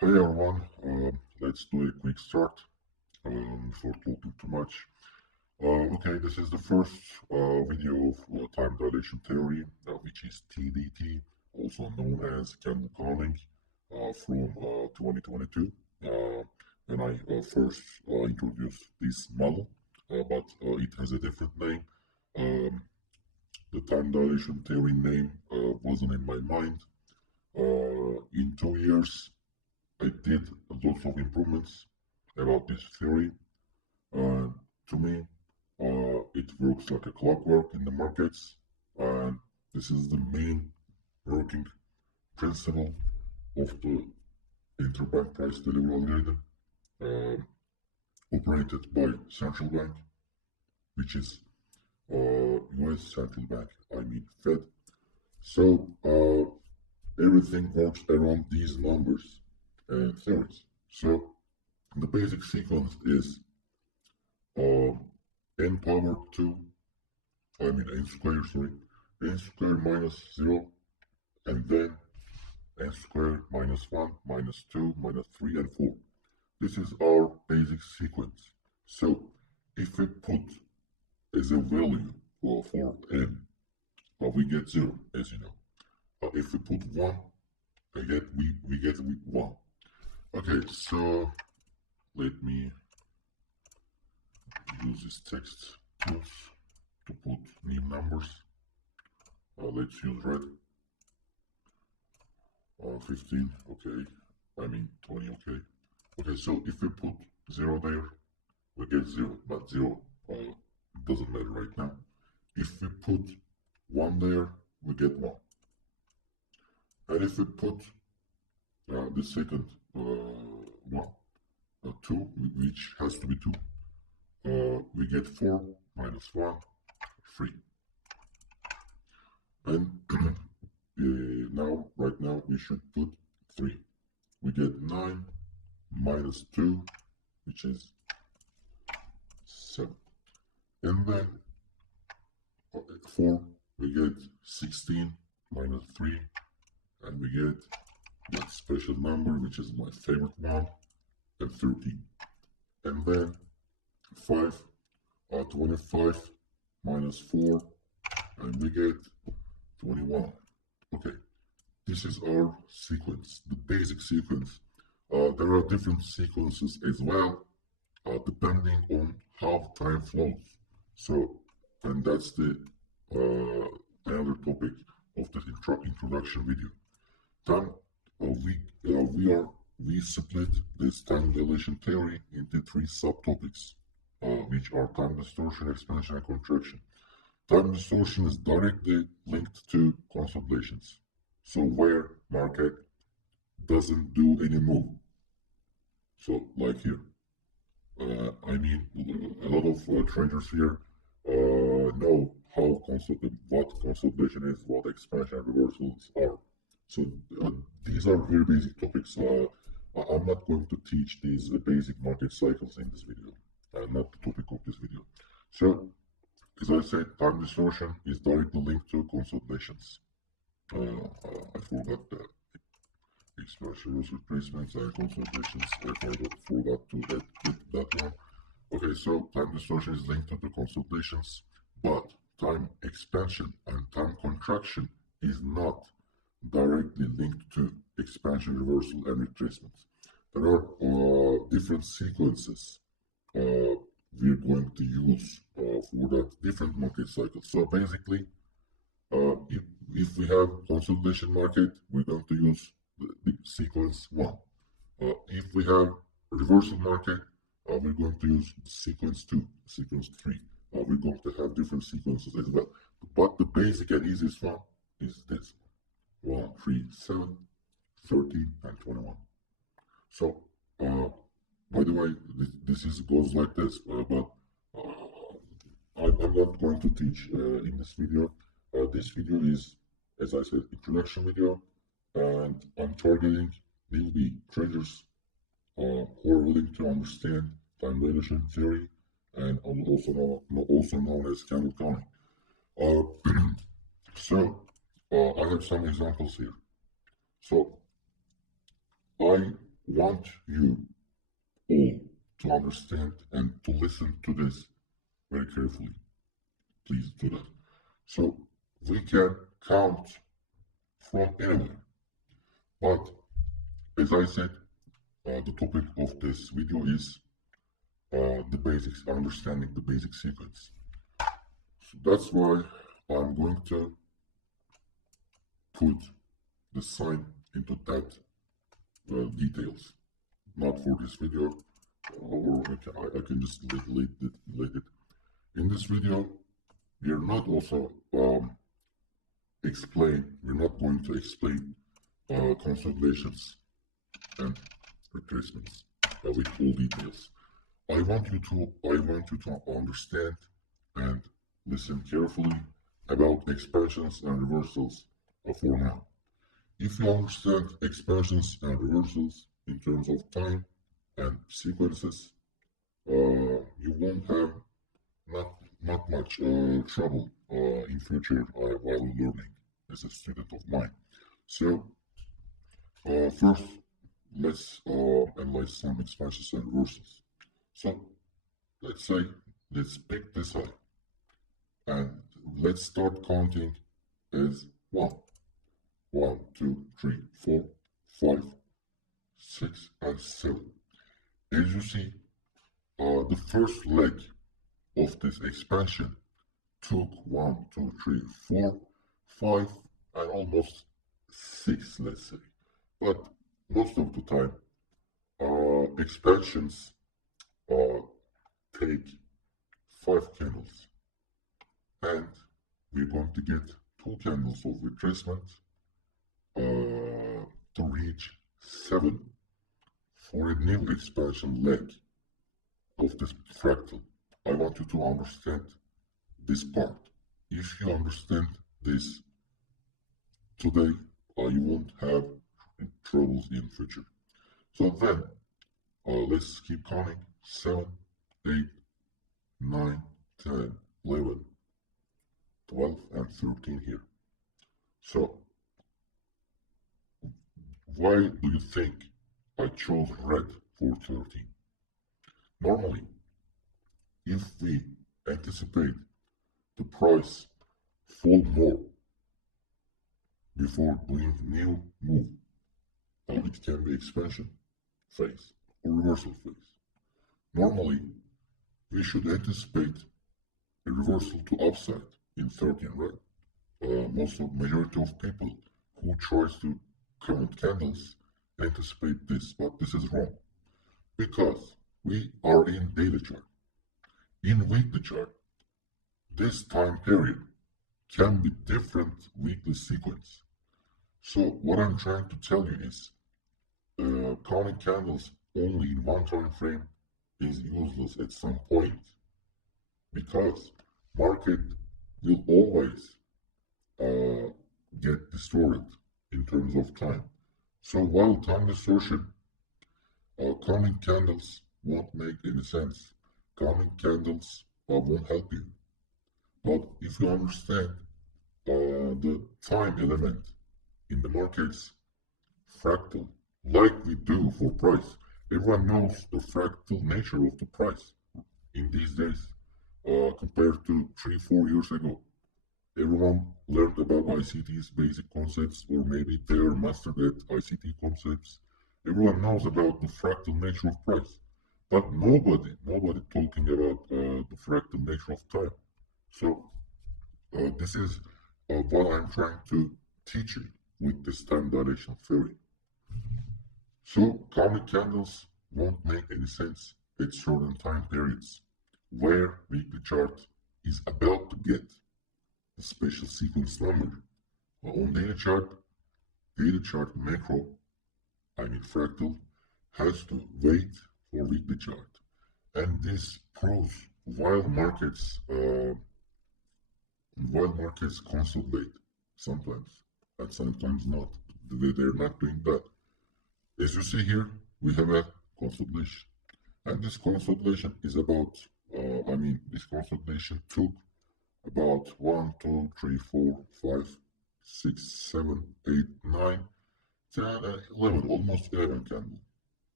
Hey everyone, let's do a quick start before talking too much. Okay, this is the first video of time dilation theory, which is TDT, also known as candle counting, from 2022. When I first introduced this model, but it has a different name. Um, the time dilation theory name wasn't in my mind. In 2 years, I did lots of improvements about this theory. Uh, to me, it works like a clockwork in the markets, and this is the main working principle of the interbank price delivery algorithm, operated by central bank, which is U.S. central bank. I mean Fed. So everything works around these numbers and theories. So the basic sequence is n power 2, n square, sorry, n square minus 0, and then n square minus 1, minus 2, minus 3, and 4. This is our basic sequence. So if we put as a value for n, we get 0, as you know. If we put 1, we get 1. Okay, so let me use this text tools to put new numbers. Let's use red. 15, okay. 20, okay. Okay, so if we put 0 there, we get 0, but 0 doesn't matter right now. If we put 1 there, we get 1. And if we put the second 1, 2, which has to be 2, we get 4 minus 1, 3. And right now, we should put 3. We get 9 minus 2, which is 7. And then 4, we get 16 minus 3, and we get that special number, which is my favorite one, and 13. And then 5, 25 minus 4, and we get 21. Okay, this is our sequence, the basic sequence. There are different sequences as well, depending on how time flows. So, and that's the another topic of the introduction video. Time we split this time dilation theory into 3 subtopics, which are time distortion, expansion, and contraction. Time distortion is directly linked to consolidations. So where market doesn't do any move. So like here, a lot of traders here know what consolidation is, what expansion and reversals are. So these are very basic topics. I'm not going to teach these basic market cycles in this video, not the topic of this video. So as I said, time distortion is directly linked to consolidations. I forgot that. Expansion, retracements, and consolidations. I forgot to get that one. Okay, so time distortion is linked to the consolidations, but time expansion and time contraction is not directly linked to expansion, reversal, and retracements. There are different sequences we're going to use for that different market cycles. So basically, if we have consolidation market, we're going to use the sequence 1. If we have reversal market, we're going to use sequence 2, sequence 3. We're going to have different sequences as well. But the basic and easiest one is this: 1, 3, 7, 13, and 21. So, by the way, this goes like this, but I'm not going to teach in this video. This video is, as I said, introduction video, and I'm targeting newbie traders who are willing to understand time dilation theory, and also known as candle counting. So I have some examples here. So I want you all to understand and to listen to this very carefully. Please do that. So we can count from anywhere. But as I said, the topic of this video is the basics, understanding the basic sequence. So that's why I'm going to put the sign into that details. Not for this video, or I can just delete it. In this video, we are not also we're not going to explain consolidations and retracements with full details. I want you to understand and listen carefully about expansions and reversals for now. If you understand expansions and reversals in terms of time and sequences, you won't have not much trouble in future while learning as a student of mine. So first, let's analyze some expansions and reversals. So let's pick this up and let's start counting as 1, 1, 2, 3, 4, 5, 6, and 7. As you see, the first leg of this expansion took 1, 2, 3, 4, 5, and almost 6, let's say. But most of the time, expansions take 5 candles, and we're going to get 2 candles of retracement to reach 7 for a new expansion leg of this fractal. I want you to understand this part. If you understand this today, you won't have troubles in future. So then, let's keep counting. 7, 8, 9, 10, 11, 12, and 13 here. So, why do you think I chose red for 13? Normally, if we anticipate the price fall more before doing new move, it can be expansion phase or reversal phase. Normally, we should anticipate a reversal to upside in 13, right? Majority of people who tries to count candles anticipate this, but this is wrong because we are in daily chart. In weekly chart, this time period can be different weekly sequence. So what I'm trying to tell you is counting candles only in one time frame is useless at some point because market will always get distorted in terms of time. So while time distortion, counting candles won't make any sense. Counting candles won't help you. But if you understand the time element in the markets fractal, like we do for price, everyone knows the fractal nature of the price in these days compared to 3-4 years ago. Everyone learned about ICT's basic concepts, or maybe they're mastered at ICT concepts. Everyone knows about the fractal nature of price, but nobody talking about the fractal nature of time. So this is what I'm trying to teach you with this time dilation theory. So counting candles won't make any sense at certain time periods where weekly chart is about to get the special sequence number. On daily chart macro, fractal, has to wait for weekly chart. And this proves while markets consolidate sometimes, and sometimes not. They're not doing that. As you see here, we have a consolidation. And this consolidation is about, this consolidation took about 1, 2, 3, 4, 5, 6, 7, 8, 9, 10, and 11, almost 11 candles.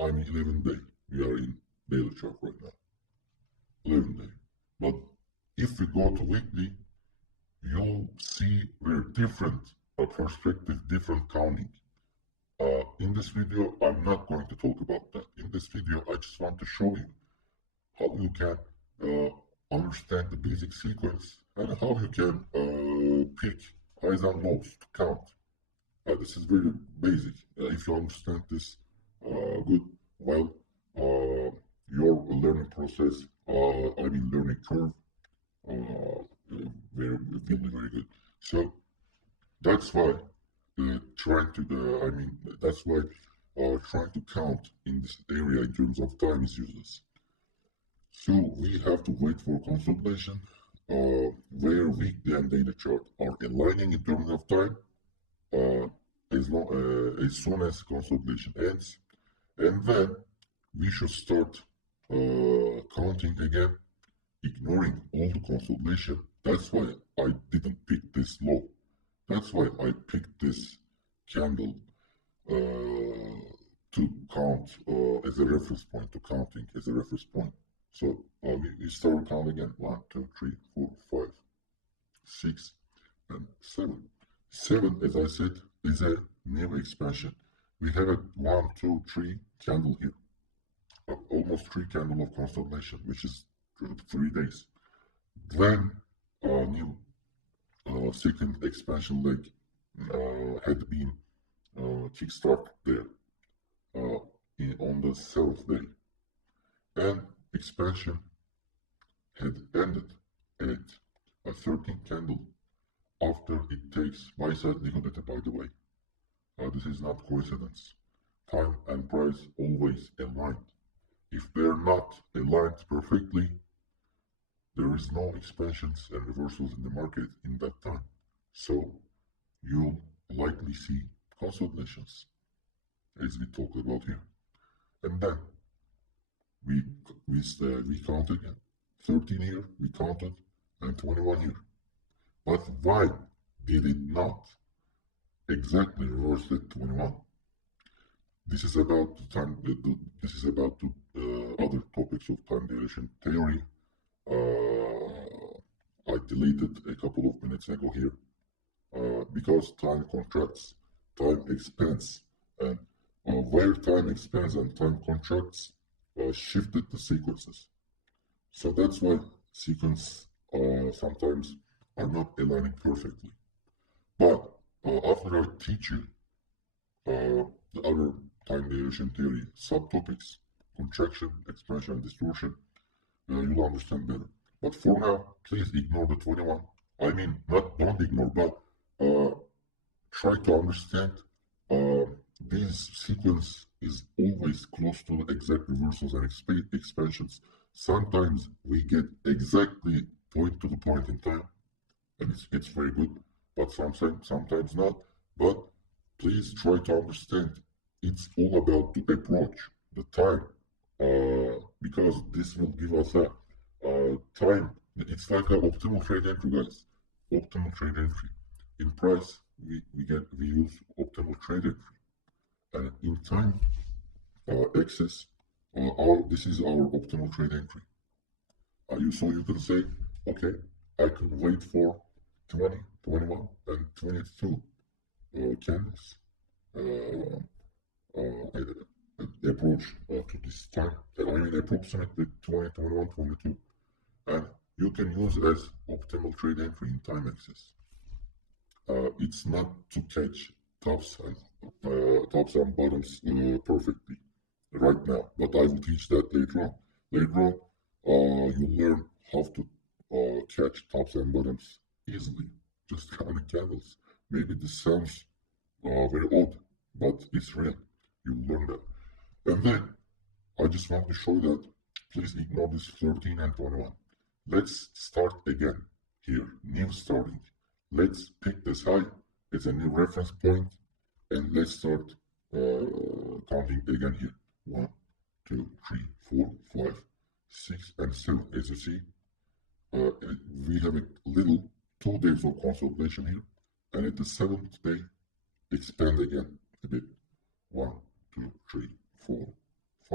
I mean 11 day. We are in daily chart right now. 11 day. But if we go to weekly, you'll see very different perspective, different counting. In this video, I'm not going to talk about that. In this video, I just want to show you how you can understand the basic sequence and how you can pick highs and lows to count. This is very basic. If you understand this good, well, your learning process, learning curve, will be very good. So that's why that's why trying to count in this area in terms of time is useless. So we have to wait for consolidation, where weekly and daily chart are aligning in terms of time, as soon as consolidation ends, and then we should start counting again, ignoring all the consolidation. That's why I didn't pick this low. That's why I picked this candle to count as a reference point, to counting as a reference point. So we start counting again. 1, 2, 3, 4, 5, 6, and 7. 7, as I said, is a new expansion. We have a 1, 2, 3 candle here. Almost 3 candle of consolidation, which is 3 days. Then new second expansion leg had been kickstarted there on the 7th day, and expansion had ended at a 13th candle after it takes buy side liquidity, by the way. This is not coincidence. Time and price always aligned. If they're not aligned perfectly, there is no expansions and reversals in the market in that time. So you'll likely see consolidations, as we talked about here. And then we count again. 13 here, we counted, and 21 here. But why did it not exactly reverse at 21? This is about the time. This is about the other topics of time dilation theory. I deleted a couple of minutes ago here because time contracts, time expands, and where time expands and time contracts shifted the sequences. So that's why sequence sometimes are not aligning perfectly. But after I teach you the other time dilation theory subtopics, contraction, expansion, and distortion, you'll understand better. But for now, please ignore the 21. I mean, don't ignore, but try to understand this sequence is always close to the exact reversals and expansions. Sometimes we get exactly point to the point in time, and it's very good, but sometimes not. But please try to understand it's all about the approach, the time, because this will give us a time. It's like an optimal trade entry, guys. Optimal trade entry. In price, we use optimal trade entry, and in time access, this is our optimal trade entry. So you can say, okay, I can wait for 20, 21, and 22 candles approach to this time. I mean, approximately 20, 21, 22, and you can use as optimal trade entry in time access. It's not to catch tops and bottoms perfectly right now, but I will teach that later on. Later on, you learn how to catch tops and bottoms easily, just counting candles. Maybe this sounds very odd, but it's real. You learn that. And then I just want to show that. Please ignore this 13 and 21. Let's start again here. New starting. Let's pick this high as a new reference point, and let's start counting again here. 1, 2, 3, 4, 5, 6, and 7. As you see, we have a little 2 days of consolidation here, and at the 7th day, expand again a bit. 1, 2, 3, 4,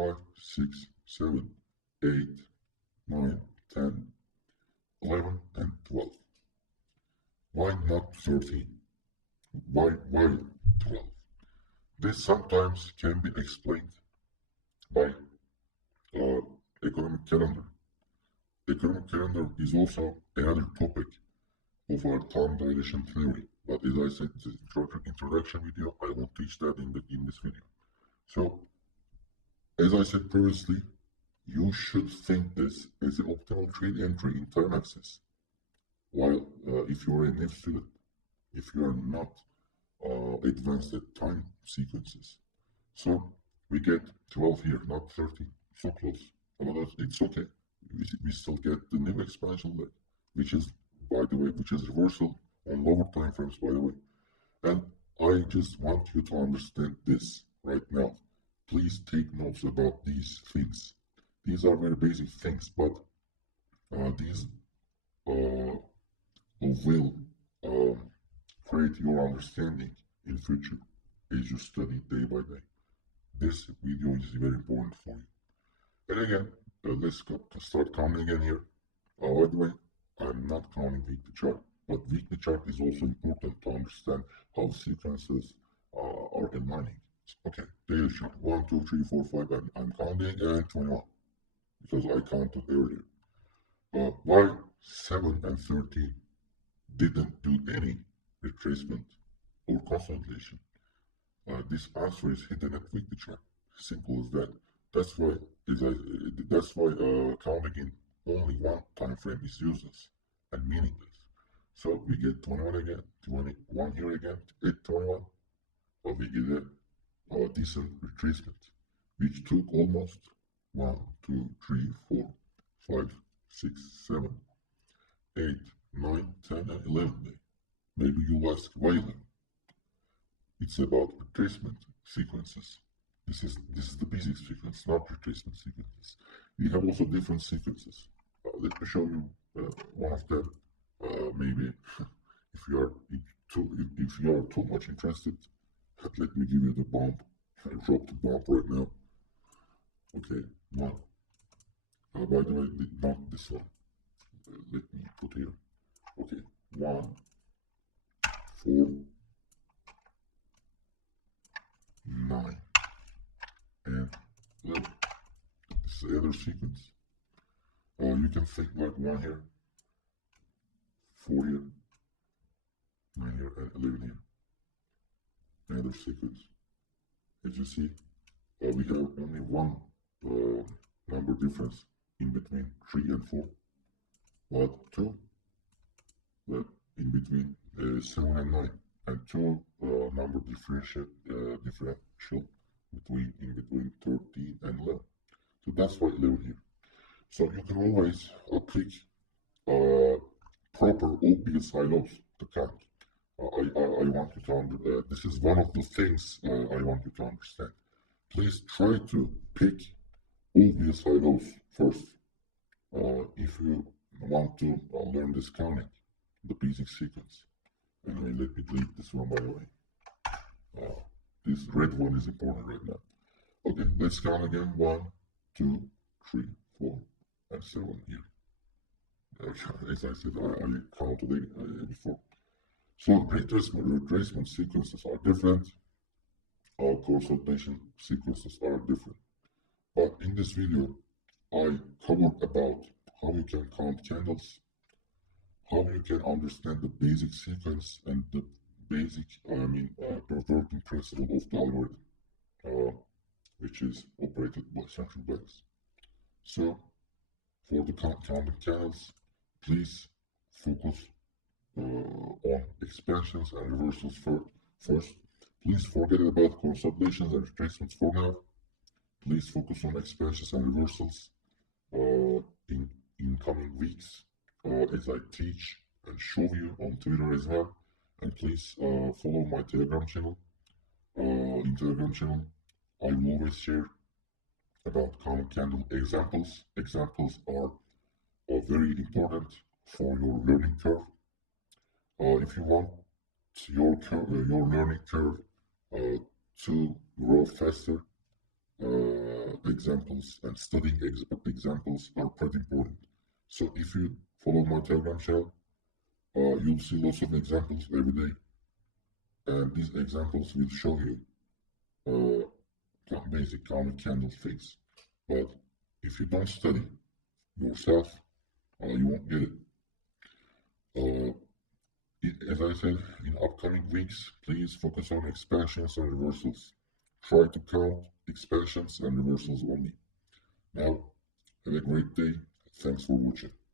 6, 7, 8, 9, 10, 11, and 12. Why not 13? Why 12? This sometimes can be explained by uh, economic calendar. Economic calendar is also another topic of our time dilation theory. But as I said in the introduction video, I will teach that in this video. So, as I said previously, you should think this as an optimal trade entry in time axis. While if you're a new student, if you are not advanced at time sequences. So we get 12 here, not 13. So close. But it's okay. We still get the new expansion leg, which is, by the way, which is reversal on lower time frames, by the way. And I just want you to understand this right now. Please take notes about these things. These are very basic things, but these will create your understanding in future as you study day by day. This video is very important for you. And again, let's start counting again here. By the way, I'm not counting weekly chart, but weekly chart is also important to understand how sequences are aligning. Okay, daily chart 1, 2, 3, 4, 5, and I'm counting, and 21 because I counted earlier. Why 7 and 13 didn't do any retracement or consolidation? This answer is hidden at weekly chart. Simple as that. That's why counting in only one time frame is useless and meaningless. So we get 21 again, 21 here again, 821. But we get a decent retracement, which took almost 1, 2, 3, 4, 5, 6, 7, 8, 9, 10, and 11 days. Maybe you'll ask why 11? It's about retracement sequences. This is the basic sequence, not retracement sequences. We have also different sequences. Let me show you one of them. Maybe if you are too much interested, let me give you the bomb. I dropped the bomb right now. Okay, one. By the way, not this one. Let me put here. Okay, 1, 4, 9, and 11. This is the other sequence. You can think like 1 here, 4 here, 9 here, and 11 here. Another sequence. As you see, we have only one number difference in between 3 and 4, but 2 in between 7 and 9, and 2 number differential in between 13 and 11. So that's why 11 here. So you can always pick proper obvious high lows to count. I want you to this is one of the things I want you to understand. Please try to pick obvious high lows first if you want to learn this counting, the basic sequence. Anyway, let me delete this one, by the way. This red one is important right now. Okay, let's count again. 1, 2, 3, 4, and 7 here. As I said, I counted before. So retracement sequences are different. Our consolidation sequences are different. But in this video, I covered about how you can count candles, how you can understand the basic sequence and the basic, working principle of the algorithm, which is operated by central banks. So, for the counting candles, please focus on expansions and reversals first. Please forget about consolidations and retracements for now. Please focus on expansions and reversals in coming weeks as I teach and show you on Twitter as well. And please follow my Telegram channel. In Telegram channel, I will always share about counting candle examples. Examples are very important for your learning curve. If you want your learning curve to grow faster, examples and studying expert examples are pretty important. So if you follow my Telegram channel, you'll see lots of examples every day, and these examples will show you basic counter candle fix. But if you don't study yourself, you won't get it. As I said, in upcoming weeks, please focus on expansions and reversals. Try to count expansions and reversals only. Now, have a great day. Thanks for watching.